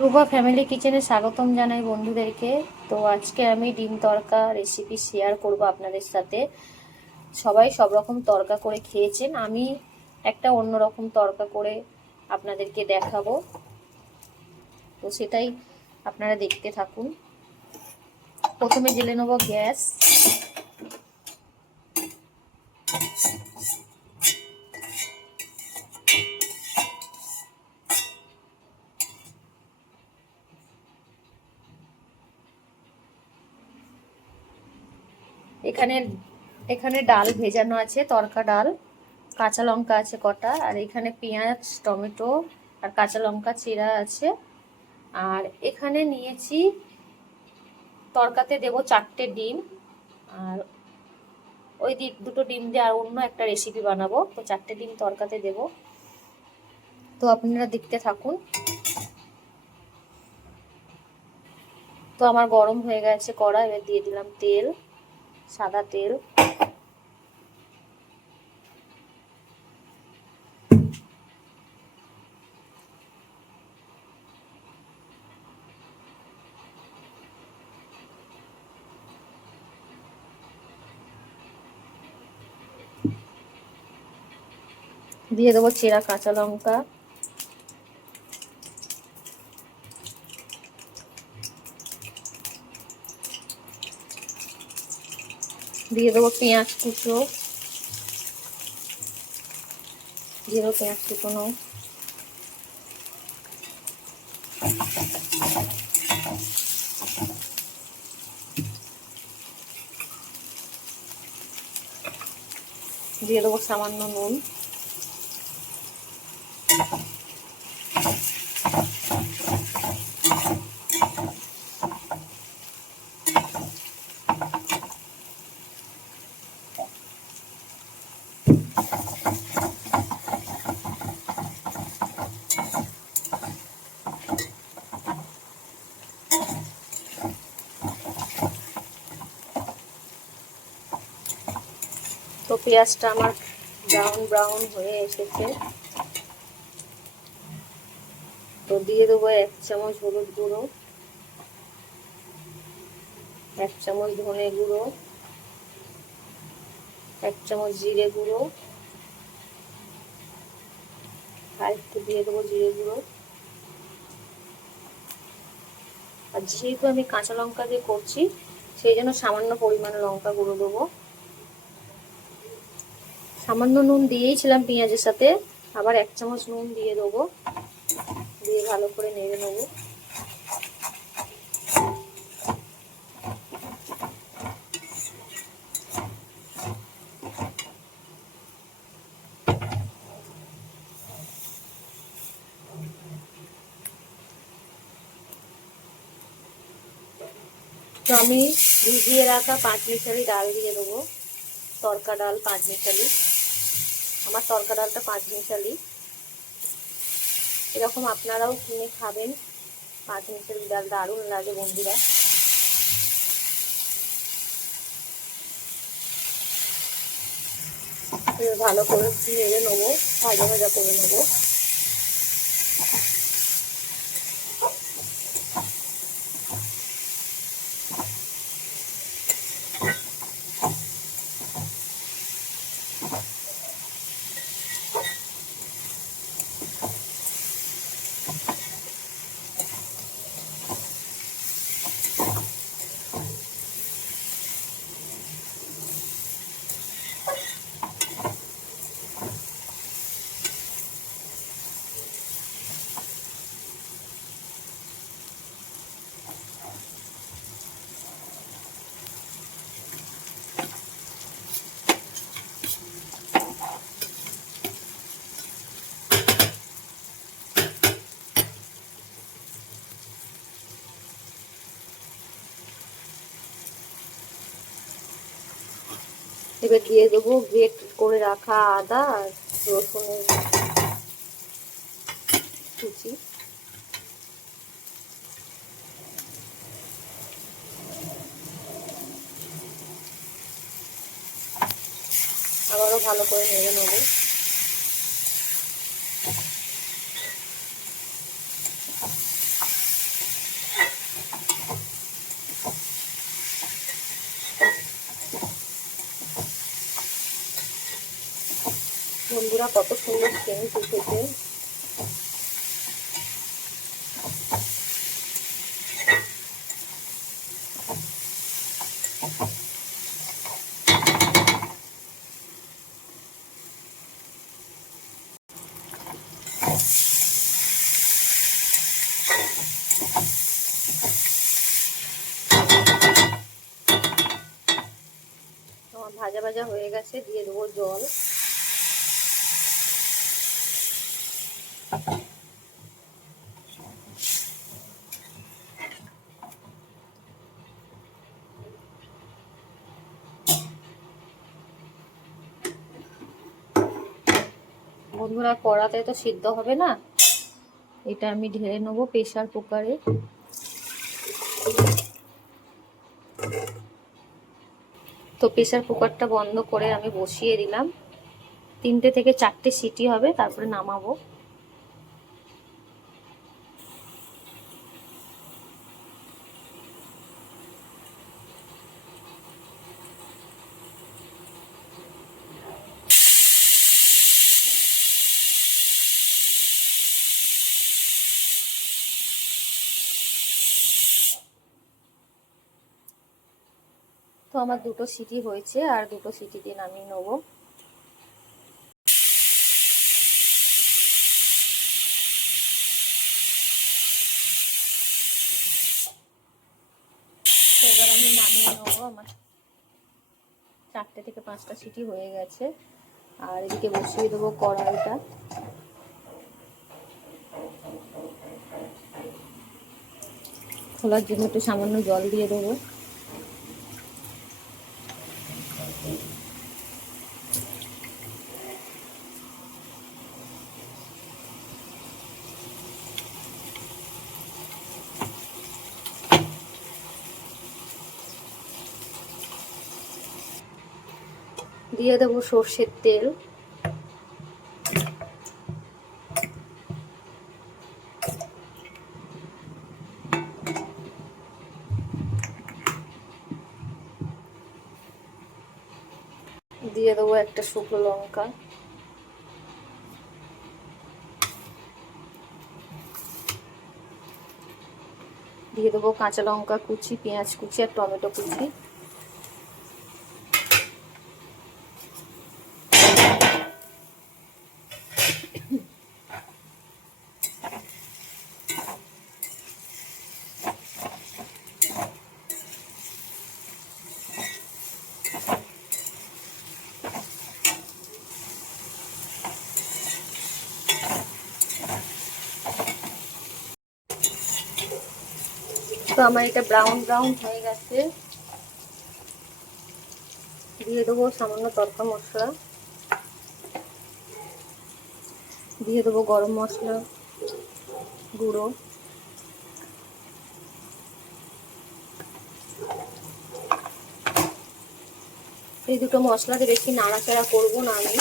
Ruba family কিচেনে স্বাগতম জানাই বন্ধুদেরকে। তো আজকে আমি ডিম তড়কা রেসিপি শেয়ার করব আপনাদের সাথে। সবাই সব রকম তড়কা করে খেয়েছেন, আমি একটা অন্যরকম তড়কা করে আপনাদেরকে দেখাবো। তো সেটাই আপনারা দেখতে থাকুন। প্রথমে জেলে নেব গ্যাস। এখানে এখানে ডাল ভেজানো আছে, তড়কা ডাল, কাঁচা লঙ্কা আছে কটা, আর এখানে পেঁয়াজ, টমেটো আর কাঁচা লঙ্কা চিরা আছে। আর এখানে নিয়েছি, তড়কাতে দেব 4টে ডিম। আর ওই দুটো ডিম দিয়ে আর অন্য একটা রেসিপি বানাবো। তো 4টে ডিম তড়কাতে দেব। তো আপনারা দেখতে থাকুন। তো আমার গরম হয়ে গেছে কড়া, এবার দিয়ে দিলাম তেল, সাদা তেল। দিয়ে দেবো চেরা কাঁচা লঙ্কা, দিয়ে দেবো পেঁয়াজ কুচো, দিয়ে দেবো পেঁয়াজ কুচোনো, দিয়ে দেবো সামান্য নুন, তো পেঁয়াজটা আমার ব্রাউন ব্রাউন হয়ে এসেছে। তো দিয়ে দেবো 1 চামচ হলুদ গুঁড়ো, 1 চামচ ধনে গুঁড়ো, 1 চামচ জিরে গুঁড়ো, আর একটু দিয়ে দেবো জিরে গুঁড়ো। আর যেহেতু আমি কাঁচা লঙ্কা দিয়ে করছি, সেই জন্য সামান্য পরিমাণে লঙ্কা গুঁড়ো দেবো। সামান্য নুন দিয়েইছিলাম পেঁয়াজের সাথে, আবার 1 চামচ নুন দিয়ে দেবো। দিয়ে ভালো করে নেড়ে নেবো। তো আমি ভিজিয়ে রাখা 5 মিশালি ডাল দিয়ে দেবো। তড়কা ডাল 5 মিশালি, আমার তড়কা ডালটা 5 মিশালি। এরকম আপনারাও কিনে খাবেন, 5 মিশালি ডাল দারুণ লাগে বন্ধুরা। ভালো করে নেড়ে নেবো, ভাজা ভাজা করে নেবো। এবার দিয়ে দেবো গ্রেট করে রাখা আদা আর রসুনের কুচি। আবারও ভালো করে নেড়ে নেবো। বন্ধুরা, কত সুন্দর সেন্ট উঠেছে। আমার ভাজা ভাজা হয়ে গেছে, দিয়ে দেবো জল। বন্ধুরা, কড়াতে তো সিদ্ধ হবে না, এটা আমি ঢেলে নেবো প্রেসার কুকারে। তো প্রেসার কুকারটা বন্ধ করে আমি বসিয়ে দিলাম। 3টে থেকে 4টে সিটি হবে, তারপরে নামাবো। তো আমার 2টো সিটি হয়েছে, আর 2টো সিটি দিয়ে নামিয়ে নেবো। এবার আমি নামিয়ে নেবো। আমার 4টে থেকে 5টা সিটি হয়ে গেছে। আর এদিকে বসিয়ে দেবো কড়াইটা। খোলার জন্য একটু সামান্য জল দিয়ে দেবো। দিয়ে দেবো সর্ষের তেল। দিয়ে দেবো একটা শুকনো লঙ্কা। দিয়ে দেবো কাঁচা লঙ্কা কুচি, পেঁয়াজ কুচি আর টমেটো কুচি। তো আমার এটা ব্রাউন ব্রাউন হয়ে গেছে। দিয়ে দেবো সামান্য তড়কা মশলা। দিয়ে দেবো গরম মশলা গুঁড়ো। এই দুটো মশলাতে বেশি নাড়াচাড়া করবো না আমি।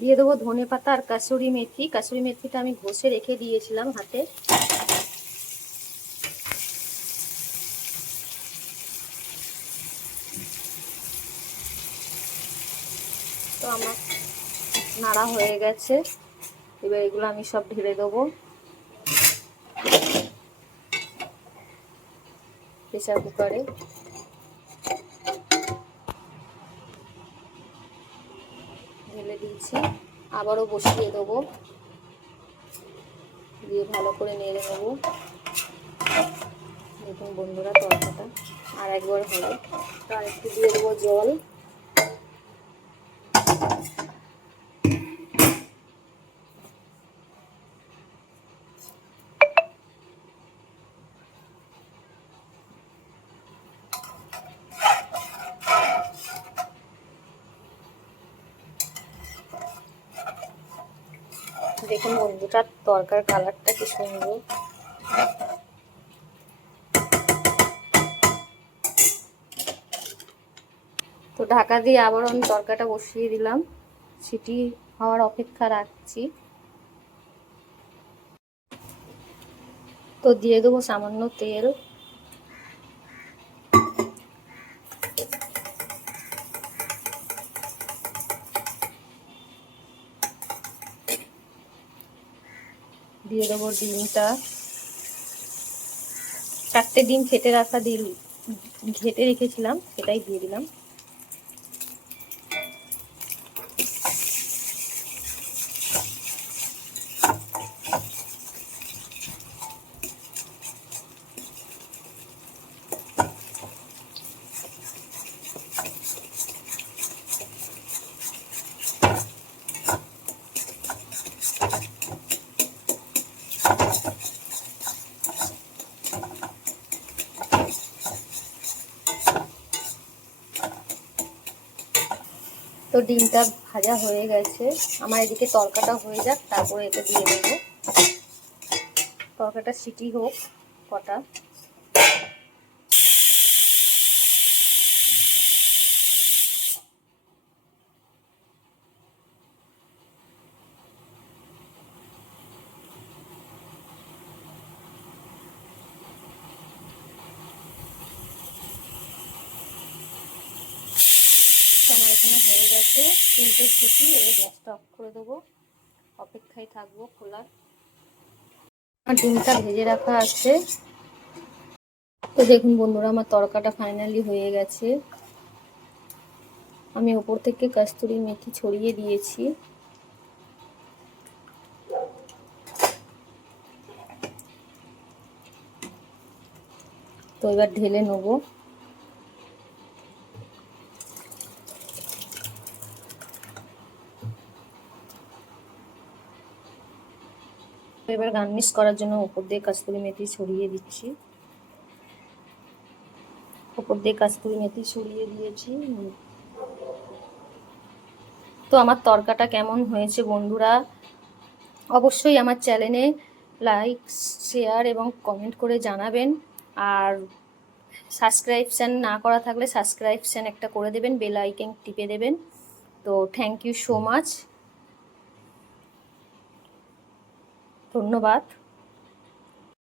দিয়ে দেবো ধনে পাতা আর কাসুরি মেথি। কাসুরি মেথিটা আমি ঘষে রেখে দিয়েছিলাম হাতে। তো আমার নাড়া হয়ে গেছে, এবার এগুলো আমি সব ঢেলে দেবো প্রেসার কুকারে। ঢেলে দিয়েছি, আবারও বসিয়ে দেবো, দিয়ে ভালো করে নেড়ে নেবো। দেখুন বন্ধুরা, তরকাটা আর একবার হবে। তো আর একটু দিয়ে দেবো জল। দেখুন বন্ধুটা, তরকার কালারটা কি সুন্দর। তো ঢাকা দিয়ে আবারও আমি তরকাটা বসিয়ে দিলাম, সিটি হওয়ার অপেক্ষা রাখছি। তো দিয়ে দেবো সামান্য তেল। দিয়ে দেবো ডিমটা, 4টে ডিম ঘেটে রেখেছিলাম, সেটাই দিয়ে দিলাম। তো ডিমটা ভাজা হয়ে গেছে, আমার এদিকে তরকাটা হয়ে যাক, তারপরে এটা দিয়ে দেবো। তরকাটা সিটি হোক কটা। আমার এখানে হয়ে গেছে 3টে সিটি, এবার গ্যাসটা অফ করে দেবো, অপেক্ষায় থাকবো খোলার। আর ডিমটা ভেজে রাখা আছে। তো দেখুন বন্ধুরা, আমার তরকাটা ফাইনালি হয়ে গেছে। আমি ওপর থেকে কস্তুরি মেথি ছড়িয়ে দিয়েছি। তো এবার ঢেলে নেবো। এবার গার্নিশ করার জন্য ওপর দিয়ে কস্তুরি মেথি ছড়িয়ে দিচ্ছি। ওপর দিয়ে কস্তুরি মেথি ছড়িয়ে দিয়েছি। তো আমার তরকাটা কেমন হয়েছে বন্ধুরা, অবশ্যই আমার চ্যানেলে লাইক, শেয়ার এবং কমেন্ট করে জানাবেন। আর সাবস্ক্রাইবশান না করা থাকলে সাবস্ক্রাইবশান একটা করে দেবেন, বেল আইকন টিপে দেবেন। তো থ্যাংক ইউ সো মাচ, ধন্যবাদ।